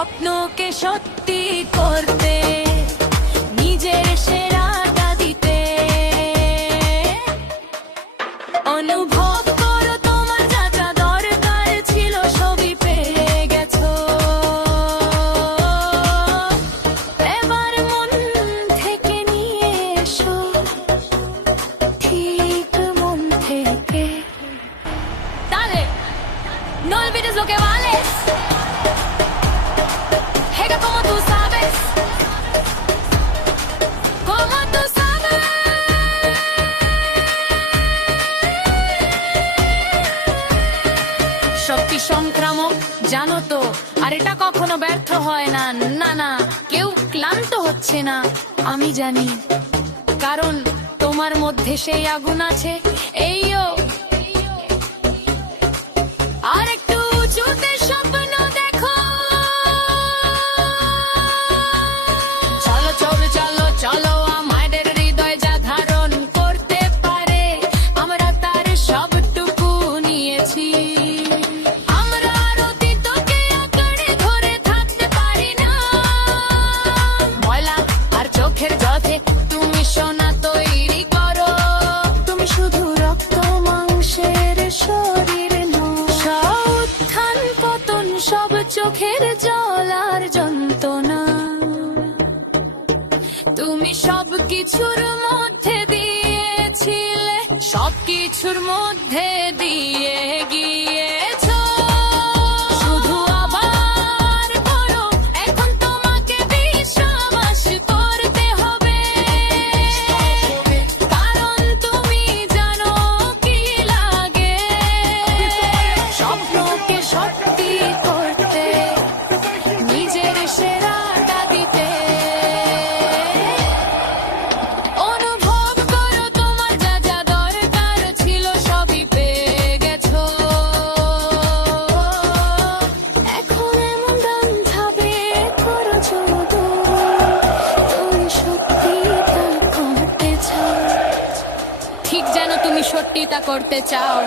স্বপ্নকে সত্যি করতে, নিজের সেরাটা দিতে। অনুভব করো তোমার যা যা দরকার ছিল সবই পেয়ে গেছো। এবার মন থেকে নিয়ে এসো, ঠিক মন থেকে। Dale, no olvides lo que vales. Juega como tú sabes, como tú sabes. শক্তি সংক্রামক জানো তো, আর এটা কখনো ব্যর্থ হয় না। না না, কেউ ক্লান্ত হচ্ছে না, আমি জানি, কারণ তোমার মধ্যে সেই আগুন আছে। এইও আর একটু উঁচুতে স্বপ্ন দেখো। চলো চলো চলো চলো, আমাদের হৃদয় যা ধারণ করতে পারে, আমরা তার সবটুকু নিয়েছি। আমরা আর অতীতকে আঁকড়ে ধরে থাকতে পারি না। ময়লা আর চোখের জলে তুমি সোনা তৈরি করো। তুমি শুধু রক্ত মাংসের শরীর নও, উত্থান পতন সব চোখের জল আর যন্ত্রণা। তুমি সব কিছুর মধ্যে দিয়েছিলে, সব কিছুর মধ্যে দিয়ে গিয়েছো। শুধু আবার করো, এখন তোমাকে বিশ্বাস করতে হবে, কারণ তুমি জানো কি লাগে স্বপ্নকে সত্যি করতে, নিজের সেরাটা দিতে। অনুভব করো তোমার যা যা দরকার ছিল সবই পেয়ে গেছো। এখন এমন বাঁধাবে করেছো তুমি সত্যি তা করতে চাও, ঠিক যেন তুমি সত্যি তা করতে চাও।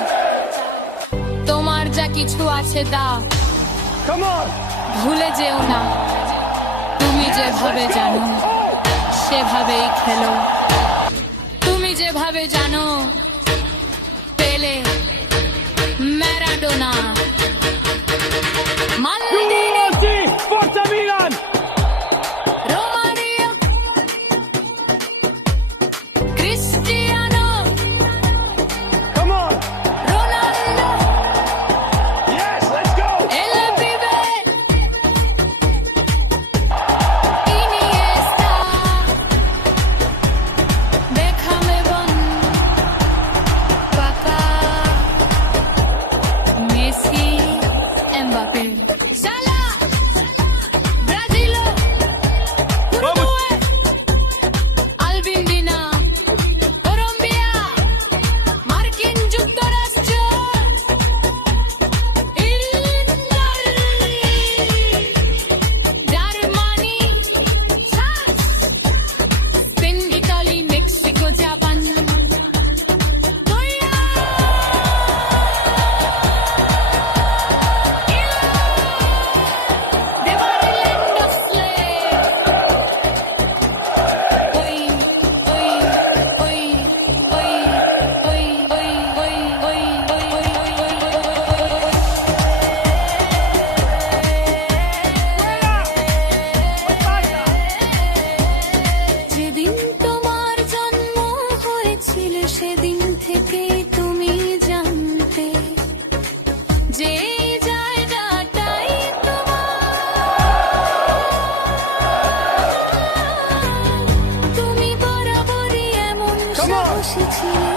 তোমার যা কিছু আছে দাও, ভুলে যেও না, তুমি যেভাবে জানো সেভাবেই খেলো। তুমি যেভাবে জানো, Pele, Maradona, Maldini, Sì, forza Milan! Romario, Cristiano, Come on! Ronaldo, Yes, let's go! El Pibe, Iniesta, Beckham এবং Kaka, Messi, Mbappe, Salah, Brazil, Uruguay, আলবিন্দিনা, কলম্বিয়া, মার্কিন যুক্তরাষ্ট্র, Italy, Germany, France, Spain, Italy, Mexico, Japan, Korea, The Maryland of Slave. Oi, oi, oi, oi, oi, oi, oi, oi, oi, যেদিন তোমার জন্ম হয়েছিল সেদিন থেকেই তুমি জানতে যে জায়গাটাই তোমার। তুমি বরাবরই এমন Come on! সাহসী ছিলে,